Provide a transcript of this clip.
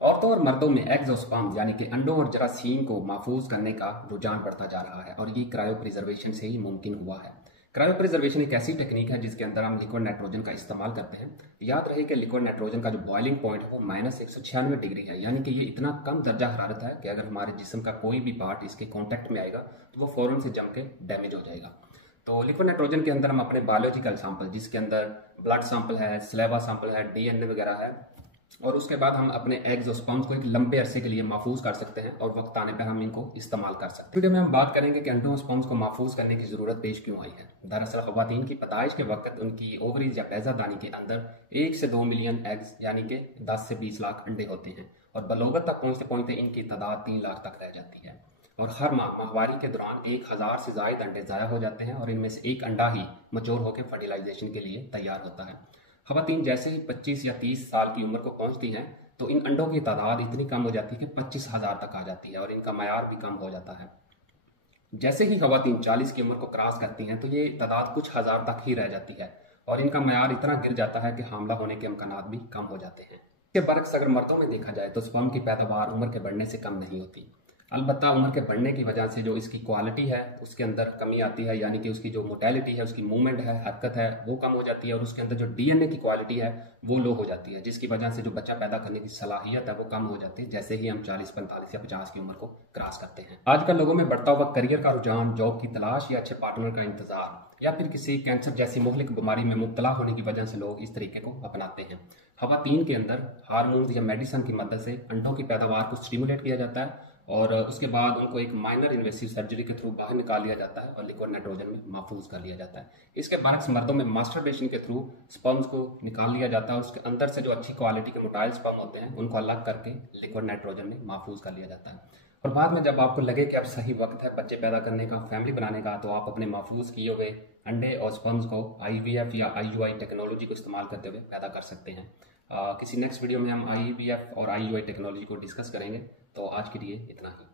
औरतों और मर्दों में एग्स और स्पर्म यानी कि अंडों और जरासीम को महफूज करने का रुझान बढ़ता जा रहा है और ये क्रायो प्रिजर्वेशन से ही मुमकिन हुआ है। क्रायो प्रिजर्वेशन एक ऐसी टेक्निक है जिसके अंदर हम लिक्विड नाइट्रोजन का इस्तेमाल करते हैं। याद रहे कि लिक्विड नाइट्रोजन का जो बॉइलिंग पॉइंट है वो -196 डिग्री है, यानी कि ये इतना कम दर्जा हरारत है कि अगर हमारे जिस्म का कोई भी पार्ट इसके कॉन्टैक्ट में आएगा तो वो फौरन से जम के डैमेज हो जाएगा। तो लिक्विड नाइट्रोजन के अंदर हम अपने बायोलॉजिकल सैंपल, जिसके अंदर ब्लड सैंपल है, स्लेवा सैंपल है, डीएनए वगैरह है, और उसके बाद हम अपने एग्स और स्पर्म्स को एक लंबे अरसे के लिए महफूज कर सकते हैं और वक्त आने पर हम इनको इस्तेमाल कर सकते हैं। वीडियो में हम बात करेंगे कि अंडों और स्पर्म्स को महफूज करने की जरूरत पेश क्यों आई है। दरअसल खवातीन की पैदाइश के वक्त उनकी ओवरीज या पैजादानी के अंदर 1 से 2 मिलियन एग्स यानी कि 10 से 20 लाख अंडे होते हैं और बलोगत तक पहुंचते पहुंचते इनकी तादाद 3 लाख तक रह जाती है और हर माहवारी के दौरान 1000 से ज्यादा अंडे ज़ाया हो जाते हैं और इनमें से एक अंडा ही मच्योर होकर फर्टिलाइजेशन के लिए तैयार होता है। खवातीन जैसे ही 25 या 30 साल की उम्र को पहुंचती हैं तो इन अंडों की तादाद इतनी कम हो जाती है कि 25,000 तक आ जाती है और इनका मयार भी कम हो जाता है। जैसे ही खवातीन 40 की उम्र को क्रॉस करती हैं तो ये तादाद कुछ हज़ार तक ही रह जाती है और इनका मयार इतना गिर जाता है कि हामला होने के इम्कानात भी कम हो जाते हैं। इसके बरक्स अगर मर्दों में देखा जाए तो स्पर्म की पैदावार उम्र के बढ़ने से कम नहीं होती। अलबत्ता उम्र के बढ़ने की वजह से जो इसकी क्वालिटी है उसके अंदर कमी आती है, यानी कि उसकी जो मोटेलिटी है, उसकी मूवमेंट है, हरकत है, वो कम हो जाती है और उसके अंदर जो डीएनए की क्वालिटी है वो लो हो जाती है, जिसकी वजह से जो बच्चा पैदा करने की सलाहियत है वो कम हो जाती है जैसे ही हम 40, 45 या 50 की उम्र को क्रॉस करते हैं। आजकल लोगों में बढ़ता हुआ करियर का रुझान, जॉब की तलाश या अच्छे पार्टनर का इंतजार या फिर किसी कैंसर जैसी मुहलिक बीमारी में मुब्तला होने की वजह से लोग इस तरीके को अपनाते हैं। खवातीन के अंदर हार्मोन्स या मेडिसिन की मदद से अंडों की पैदावार को स्टिमुलेट किया जाता है और उसके बाद उनको एक माइनर इन्वेसिव सर्जरी के थ्रू बाहर निकाल लिया जाता है और लिक्विड नाइट्रोजन में महफूज कर लिया जाता है। इसके बरक्स मर्दों में मास्टरबेशन के थ्रू स्पर्म्स को निकाल लिया जाता है, उसके अंदर से जो अच्छी क्वालिटी के मोटाइल स्पर्म होते हैं उनको अलग करके लिक्विड नाइट्रोजन में महफूज कर लिया जाता है। और बाद में जब आपको लगे कि अब सही वक्त है बच्चे पैदा करने का, फैमिली बनाने का, तो आप अपने महफूज किए हुए अंडे और स्पर्म्स को IVF या IUI टेक्नोलॉजी को इस्तेमाल करते हुए पैदा कर सकते हैं। किसी नेक्स्ट वीडियो में हम IVF और IUI टेक्नोलॉजी को डिस्कस करेंगे। तो आज के लिए इतना ही।